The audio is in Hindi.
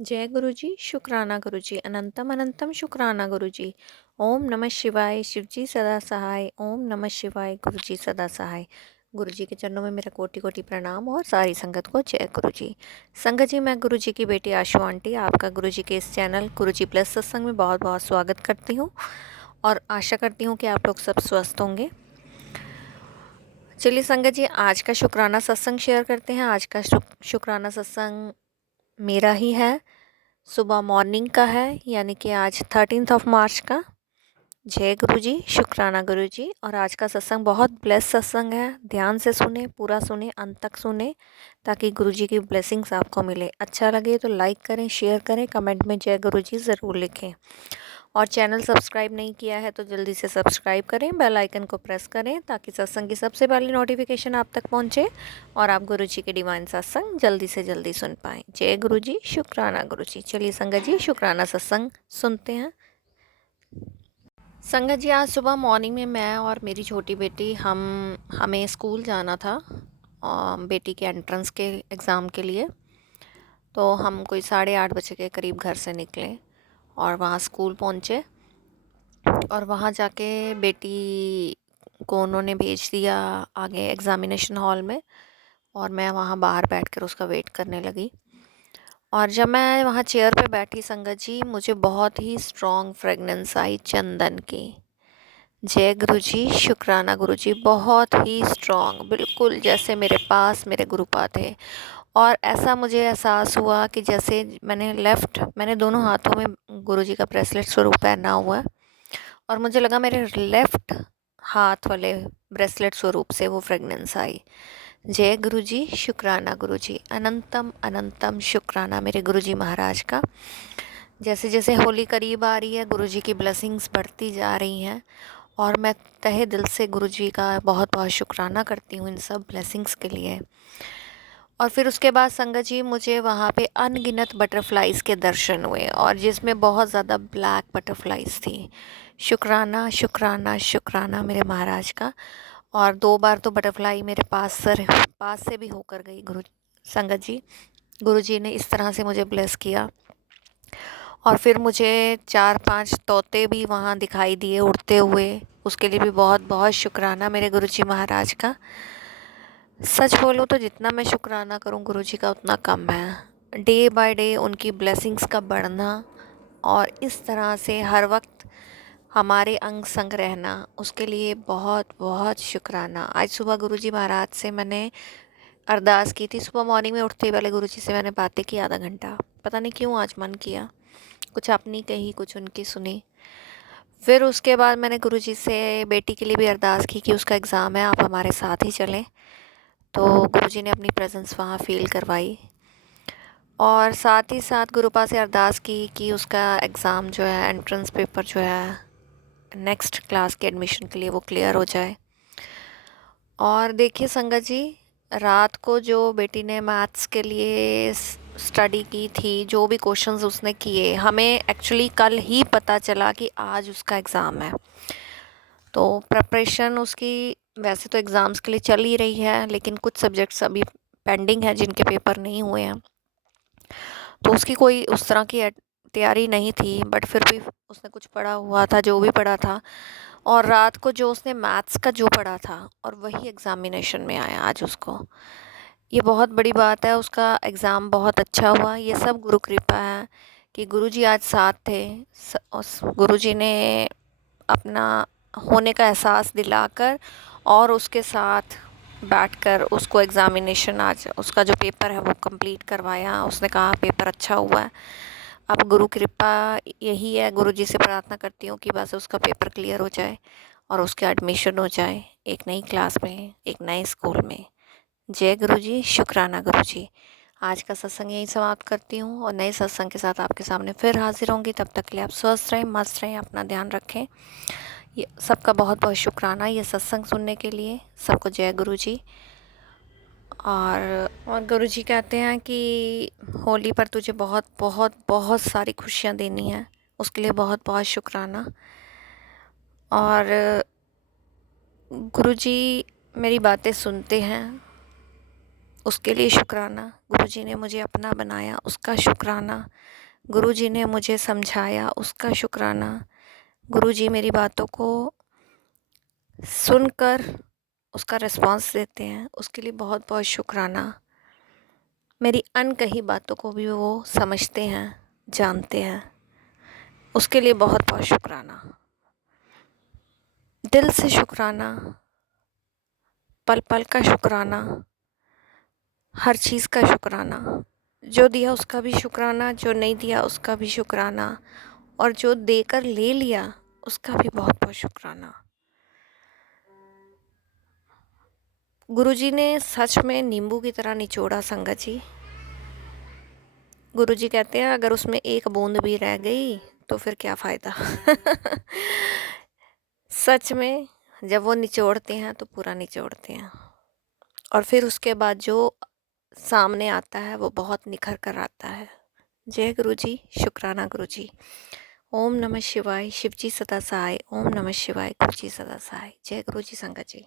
जय गुरु जी, शुक्राना गुरु जी, अनंतम अनंतम शुक्राना गुरु जी। ओम नमः शिवाय, शिव जी सदा सहाय। ओम नमः शिवाय, गुरु जी सदा सहाय। गुरु जी के चरणों में मेरा कोटि कोटि प्रणाम और सारी संगत को जय गुरु जी। संगत जी, मैं गुरु जी की बेटी आशु आंटी आपका गुरु जी के इस चैनल गुरु जी प्लस सत्संग में बहुत बहुत स्वागत करती हूँ और आशा करती हूँ कि आप लोग सब स्वस्थ होंगे। चलिए संगत जी, आज का शुक्राना सत्संग शेयर करते हैं। आज का शुक्राना सत्संग मेरा ही है, सुबह मॉर्निंग का है, यानी कि आज 13 मार्च का। जय गुरु जी, शुक्राना गुरु जी। और आज का सत्संग बहुत ब्लेस सत्संग है, ध्यान से सुने, पूरा सुने, अंत तक सुने, ताकि गुरु जी की ब्लेसिंग्स आपको मिले। अच्छा लगे तो लाइक करें, शेयर करें, कमेंट में जय गुरु जी ज़रूर लिखें। और चैनल सब्सक्राइब नहीं किया है तो जल्दी से सब्सक्राइब करें, बेल आइकन को प्रेस करें ताकि सत्संग की सबसे पहली नोटिफिकेशन आप तक पहुंचे और आप गुरु जी के डिवाइन सत्संग जल्दी से जल्दी सुन पाएँ। जय गुरु जी, शुक्राना गुरु जी। चलिए संगत जी, शुक्राना सत्संग सुनते हैं। संगत जी, आज सुबह मॉर्निंग में मैं और मेरी छोटी बेटी हमें स्कूल जाना था बेटी के एंट्रेंस के एग्ज़ाम के लिए। तो हम कोई 8:30 बजे के करीब घर से निकले और वहाँ स्कूल पहुँचे और वहाँ जाके बेटी को उन्होंने भेज दिया आगे एग्ज़ामिनेशन हॉल में और मैं वहाँ बाहर बैठकर उसका वेट करने लगी। और जब मैं वहाँ चेयर पे बैठी संगत जी, मुझे बहुत ही स्ट्रॉन्ग फ्रेगनेंस आई चंदन की। जय गुरु जी, शुक्राना गुरु जी। बहुत ही स्ट्रॉन्ग, बिल्कुल जैसे मेरे पास मेरे गुरुपाद थे। और ऐसा मुझे एहसास हुआ कि जैसे मैंने दोनों हाथों में गुरु जी का ब्रेसलेट स्वरूप पहना हुआ है और मुझे लगा मेरे लेफ्ट हाथ वाले ब्रेसलेट स्वरूप से वो फ्रेगनेंस आई। जय गुरु जी, शुक्राना गुरु जी। अनंतम अनंतम शुक्राना मेरे गुरु जी महाराज का। जैसे जैसे होली करीब आ रही है, गुरु जी की ब्लेसिंग्स बढ़ती जा रही हैं और मैं तहे दिल से गुरु जी का बहुत बहुत शुक्राना करती हूँ इन सब ब्लेसिंग्स के लिए। और फिर उसके बाद संगत जी, मुझे वहाँ पे अनगिनत बटरफ्लाइज़ के दर्शन हुए और जिसमें बहुत ज़्यादा ब्लैक बटरफ्लाइज़ थी। शुक्राना शुक्राना शुक्राना मेरे महाराज का। और 2 बार तो बटरफ्लाई मेरे पास से भी होकर गई गुरु संगत जी। गुरु जी ने इस तरह से मुझे ब्लेस किया। और फिर मुझे 4-5 तोते भी वहाँ दिखाई दिए उड़ते हुए, उसके लिए भी बहुत बहुत शुक्राना मेरे गुरु जी महाराज का। सच बोलूँ तो जितना मैं शुक्राना करूँ गुरु जी का उतना कम है। डे बाय डे उनकी ब्लेसिंग्स का बढ़ना और इस तरह से हर वक्त हमारे अंग संग रहना, उसके लिए बहुत बहुत शुक्राना। आज सुबह गुरु जी महाराज से मैंने अरदास की थी। सुबह मॉर्निंग में उठते वाले गुरु जी से मैंने बातें की आधा घंटा, पता नहीं क्यों आज मन किया, कुछ अपनी कही कुछ उनकी सुनी। फिर उसके बाद मैंने गुरु जी से बेटी के लिए भी अरदास की कि उसका एग्ज़ाम है, आप हमारे साथ ही चलें। तो गुरुजी ने अपनी प्रेजेंस वहाँ फ़ील करवाई और साथ ही साथ गुरुपा से अरदास की कि उसका एग्ज़ाम जो है, एंट्रेंस पेपर जो है नेक्स्ट क्लास के एडमिशन के लिए, वो क्लियर हो जाए। और देखिए संगत जी, रात को जो बेटी ने मैथ्स के लिए स्टडी की थी, जो भी क्वेश्चंस उसने किए, हमें एक्चुअली कल ही पता चला कि आज उसका एग्ज़ाम है। तो प्रिपरेशन उसकी वैसे तो एग्ज़ाम्स के लिए चल ही रही है, लेकिन कुछ सब्जेक्ट्स अभी पेंडिंग है जिनके पेपर नहीं हुए हैं। तो उसकी कोई उस तरह की तैयारी नहीं थी, बट फिर भी उसने कुछ पढ़ा हुआ था, जो भी पढ़ा था। और रात को जो उसने मैथ्स का जो पढ़ा था और वही एग्ज़ामिनेशन में आया आज उसको। ये बहुत बड़ी बात है, उसका एग्ज़ाम बहुत अच्छा हुआ। ये सब गुरु कृपा है कि गुरुजी आज साथ थे। गुरुजी ने अपना होने का एहसास दिलाकर और उसके साथ बैठकर उसको एग्ज़ामिनेशन, आज उसका जो पेपर है वो कंप्लीट करवाया। उसने कहा पेपर अच्छा हुआ है। अब गुरु कृपा यही है, गुरु जी से प्रार्थना करती हूँ कि बस उसका पेपर क्लियर हो जाए और उसका एडमिशन हो जाए एक नई क्लास में, एक नए स्कूल में। जय गुरु जी, शुक्राना गुरु जी। आज का सत्संग यही समाप्त करती हूँ और नए सत्संग के साथ आपके सामने फिर हाजिर होंगी। तब तक के लिए आप स्वस्थ रहें, मस्त रहें, अपना ध्यान रखें। ये सबका बहुत बहुत शुक्राना ये सत्संग सुनने के लिए। सबको जय गुरु जी। और गुरु जी कहते हैं कि होली पर तुझे बहुत बहुत बहुत सारी खुशियाँ देनी हैं, उसके लिए बहुत बहुत शुक्राना। और गुरु जी मेरी बातें सुनते हैं उसके लिए शुक्राना। गुरुजी ने मुझे अपना बनाया, उसका शुक्राना। गुरुजी ने मुझे समझाया, उसका शुक्राना। गुरुजी मेरी बातों को सुनकर उसका रिस्पॉन्स देते हैं, उसके लिए बहुत बहुत शुक्राना। मेरी अनकही बातों को भी वो समझते हैं, जानते हैं, उसके लिए बहुत बहुत शुक्राना। दिल से शुक्राना, पल पल का शुक्राना, हर चीज़ का शुक्राना। जो दिया उसका भी शुक्राना, जो नहीं दिया उसका भी शुक्राना, और जो देकर ले लिया उसका भी बहुत बहुत शुक्राना। गुरुजी ने सच में नींबू की तरह निचोड़ा संगत जी। गुरुजी कहते हैं अगर उसमें एक बूंद भी रह गई तो फिर क्या फ़ायदा। सच में जब वो निचोड़ते हैं तो पूरा निचोड़ते हैं, और फिर उसके बाद जो सामने आता है वो बहुत निखर कर आता है। जय गुरुजी, शुक्राना गुरुजी। ओम नमः शिवाय, शिवजी सदा सहाय। ओम नमः शिवाय, गुरुजी सदा सहाय। जय गुरुजी संगत जी।